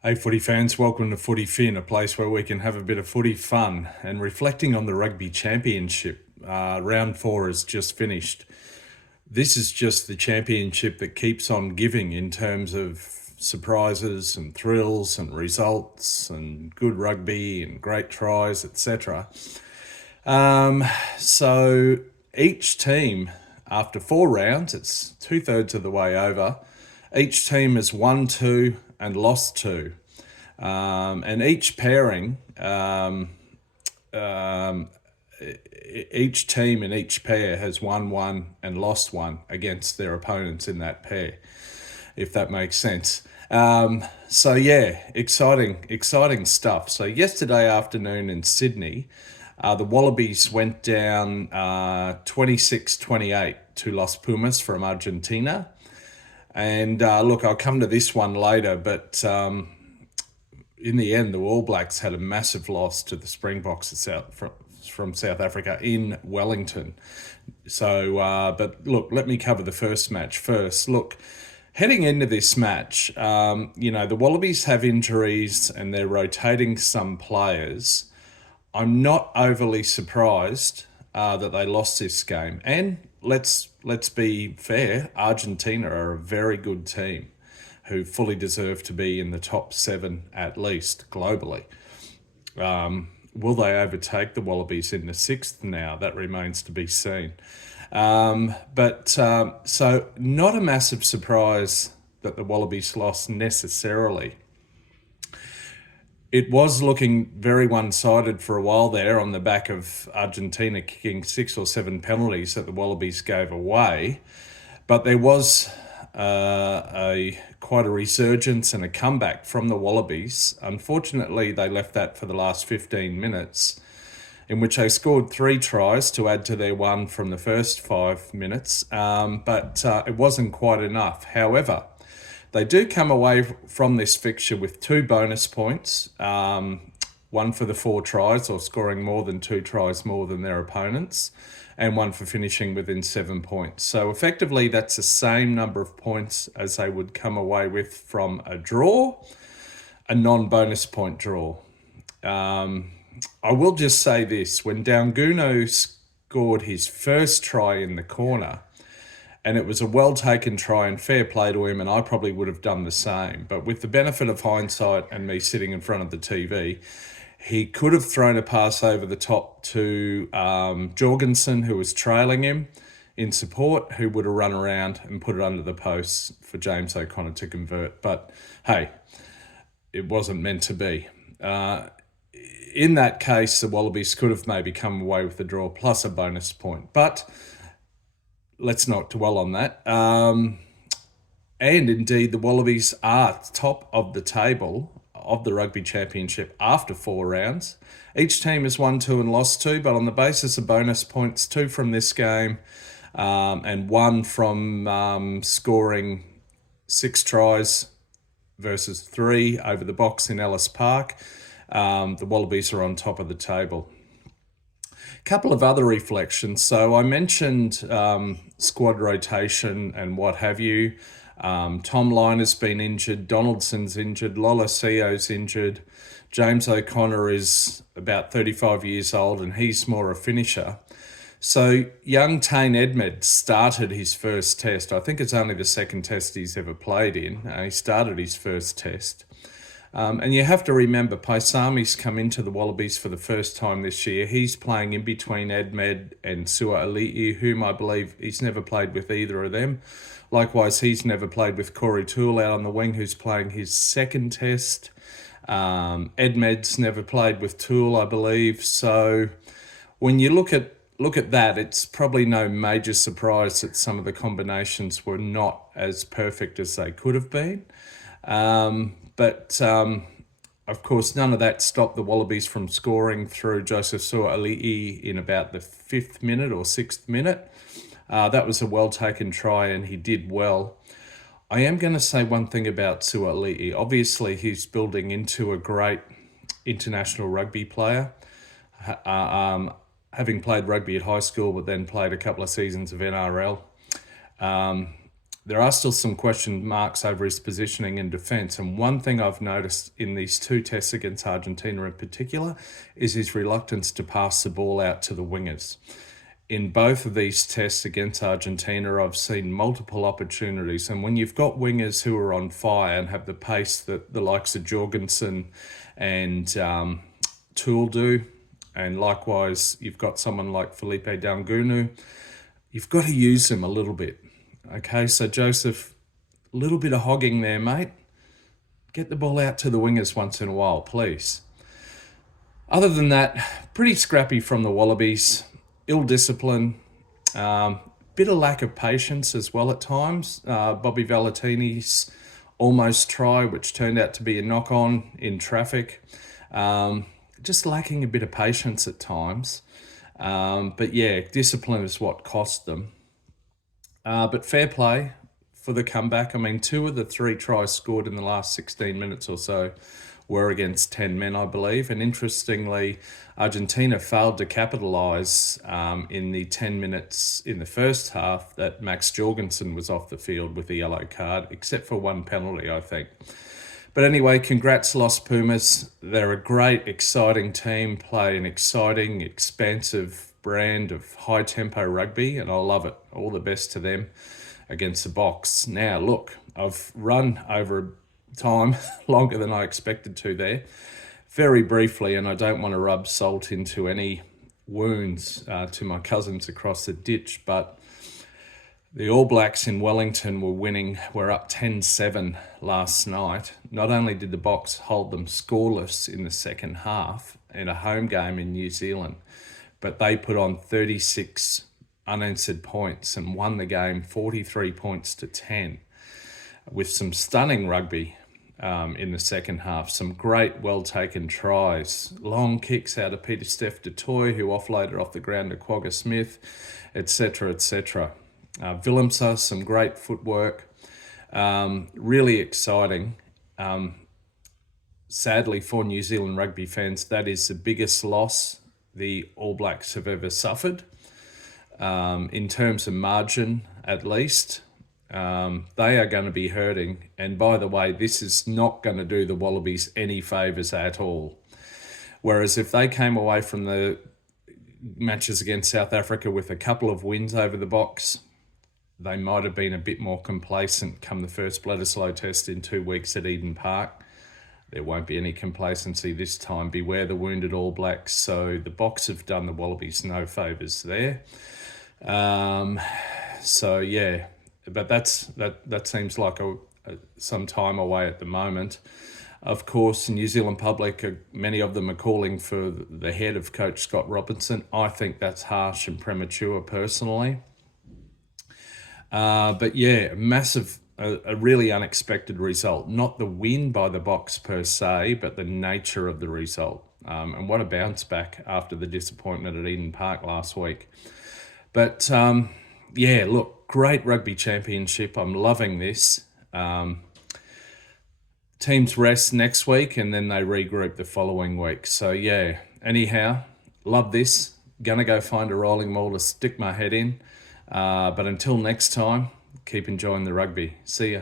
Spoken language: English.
Hey footy fans, welcome to Footy Fin, a place where we can have a bit of footy fun and reflecting on the Rugby Championship. Round 4 has just finished. This is just the championship that keeps on giving in terms of surprises and thrills and results and good rugby and great tries, etc. So each team, after 4 rounds, it's 2/3 of the way over, each team has won 2 and lost 2. And each pairing, each team in each pair has won 1 and lost 1 against their opponents in that pair, if that makes sense. So yeah, exciting stuff. So yesterday afternoon in Sydney, the Wallabies went down 26-28 to Los Pumas from Argentina. And look, I'll come to this one later, but in the end, the All Blacks had a massive loss to the Springboks from South Africa in Wellington. So, but look, let me cover the first match first. Look, heading into this match, the Wallabies have injuries and they're rotating some players. I'm not overly surprised that they lost this game. And let's be fair, Argentina are a very good team who fully deserve to be in the top 7 at least globally. Will they overtake the Wallabies in the 6th now? That remains to be seen. So not a massive surprise that the Wallabies lost necessarily. It was looking very one-sided for a while there on the back of Argentina kicking 6 or 7 penalties that the Wallabies gave away. But there was quite a resurgence and a comeback from the Wallabies. Unfortunately, they left that for the last 15 minutes, in which they scored 3 tries to add to their 1 from the first 5 minutes, but it wasn't quite enough. However, they do come away from this fixture with 2 bonus points, 1 for the 4 tries or scoring more than 2 tries more than their opponents, and 1 for finishing within 7 points. So effectively, that's the same number of points as they would come away with from a draw, a non-bonus point draw. I will just say this, when Daunguno scored his first try in the corner, and it was a well-taken try and fair play to him, and I probably would have done the same. But with the benefit of hindsight and me sitting in front of the TV, he could have thrown a pass over the top to Jorgensen, who was trailing him in support, who would have run around and put it under the posts for James O'Connor to convert. But hey, it wasn't meant to be. In that case, the Wallabies could have maybe come away with the draw plus a bonus point. But let's not dwell on that. And indeed, the Wallabies are top of the table of the Rugby Championship after 4 rounds. Each team has won 2 and lost 2, but on the basis of bonus points, 2 from this game and 1 from scoring 6 tries versus 3 over the Box in Ellis Park, the Wallabies are on top of the table. Couple of other reflections. So I mentioned squad rotation and what have you. Tom Liner's been injured, Donaldson's injured, Lolasio's injured, James O'Connor is about 35 years old and he's more a finisher. So young Tane Edmed started his first test. I think it's only the second test he's ever played in. He started his first test. And you have to remember, Paisami's come into the Wallabies for the first time this year. He's playing in between Edmed and Sua'ali'i, whom I believe he's never played with either of them. Likewise, he's never played with Corey Toole out on the wing, who's playing his second test. Edmed's never played with Toole, I believe. So when you look at that, it's probably no major surprise that some of the combinations were not as perfect as they could have been. But of course, none of that stopped the Wallabies from scoring through Joseph Sua'ali'i in about the 5th minute or 6th minute. That was a well-taken try and he did well. I am going to say one thing about Sua'ali'i. Obviously, he's building into a great international rugby player. Having played rugby at high school, but then played a couple of seasons of NRL. there are still some question marks over his positioning and defence. And one thing I've noticed in these two tests against Argentina in particular is his reluctance to pass the ball out to the wingers. In both of these tests against Argentina, I've seen multiple opportunities. And when you've got wingers who are on fire and have the pace that the likes of Jorgensen and Toole do, and likewise you've got someone like Felipe Daugunu, you've got to use them a little bit. Okay, so Joseph, a little bit of hogging there, mate. Get the ball out to the wingers once in a while, please. Other than that, pretty scrappy from the Wallabies. Ill discipline, bit of lack of patience as well at times. Bobby Valentini's almost try, which turned out to be a knock-on in traffic. Just lacking a bit of patience at times. But yeah, discipline is what cost them. But fair play for the comeback. I mean, 2 of the 3 tries scored in the last 16 minutes or so were against 10 men, I believe. And interestingly, Argentina failed to capitalise in the 10 minutes in the first half that Max Jorgensen was off the field with a yellow card, except for one penalty, I think. But anyway, congrats, Los Pumas. They're a great, exciting team, play an exciting, expansive brand of high-tempo rugby, and I love it. All the best to them against the Boks. Now, look, I've run over time longer than I expected to there. Very briefly, and I don't want to rub salt into any wounds to my cousins across the ditch, but the All Blacks in Wellington were up 10-7 last night. Not only did the Boks hold them scoreless in the second half in a home game in New Zealand, but they put on 36 unanswered points and won the game 43 points to 10 with some stunning rugby in the second half. Some great, well-taken tries. Long kicks out of Peter Steph du Toit, who offloaded off the ground to Quagga Smith, etc., etc. Willemse, some great footwork. Really exciting. Sadly for New Zealand rugby fans, that is the biggest loss the All Blacks have ever suffered. In terms of margin, at least. They are going to be hurting. And by the way, this is not going to do the Wallabies any favours at all. Whereas if they came away from the matches against South Africa with a couple of wins over the Boks, they might have been a bit more complacent come the first Bledisloe test in 2 weeks at Eden Park. There won't be any complacency this time. Beware the wounded All Blacks. So the Boks have done the Wallabies no favours there. So yeah, but that seems like some time away at the moment. Of course, the New Zealand public, many of them are calling for the head of coach Scott Robinson. I think that's harsh and premature personally. But yeah, a really unexpected result. Not the win by the Boks per se, but the nature of the result. And what a bounce back after the disappointment at Eden Park last week. But yeah, look, great rugby championship. I'm loving this. Teams rest next week and then they regroup the following week. So yeah, anyhow, love this. Gonna go find a rolling maul to stick my head in. But until next time, keep enjoying the rugby. See ya.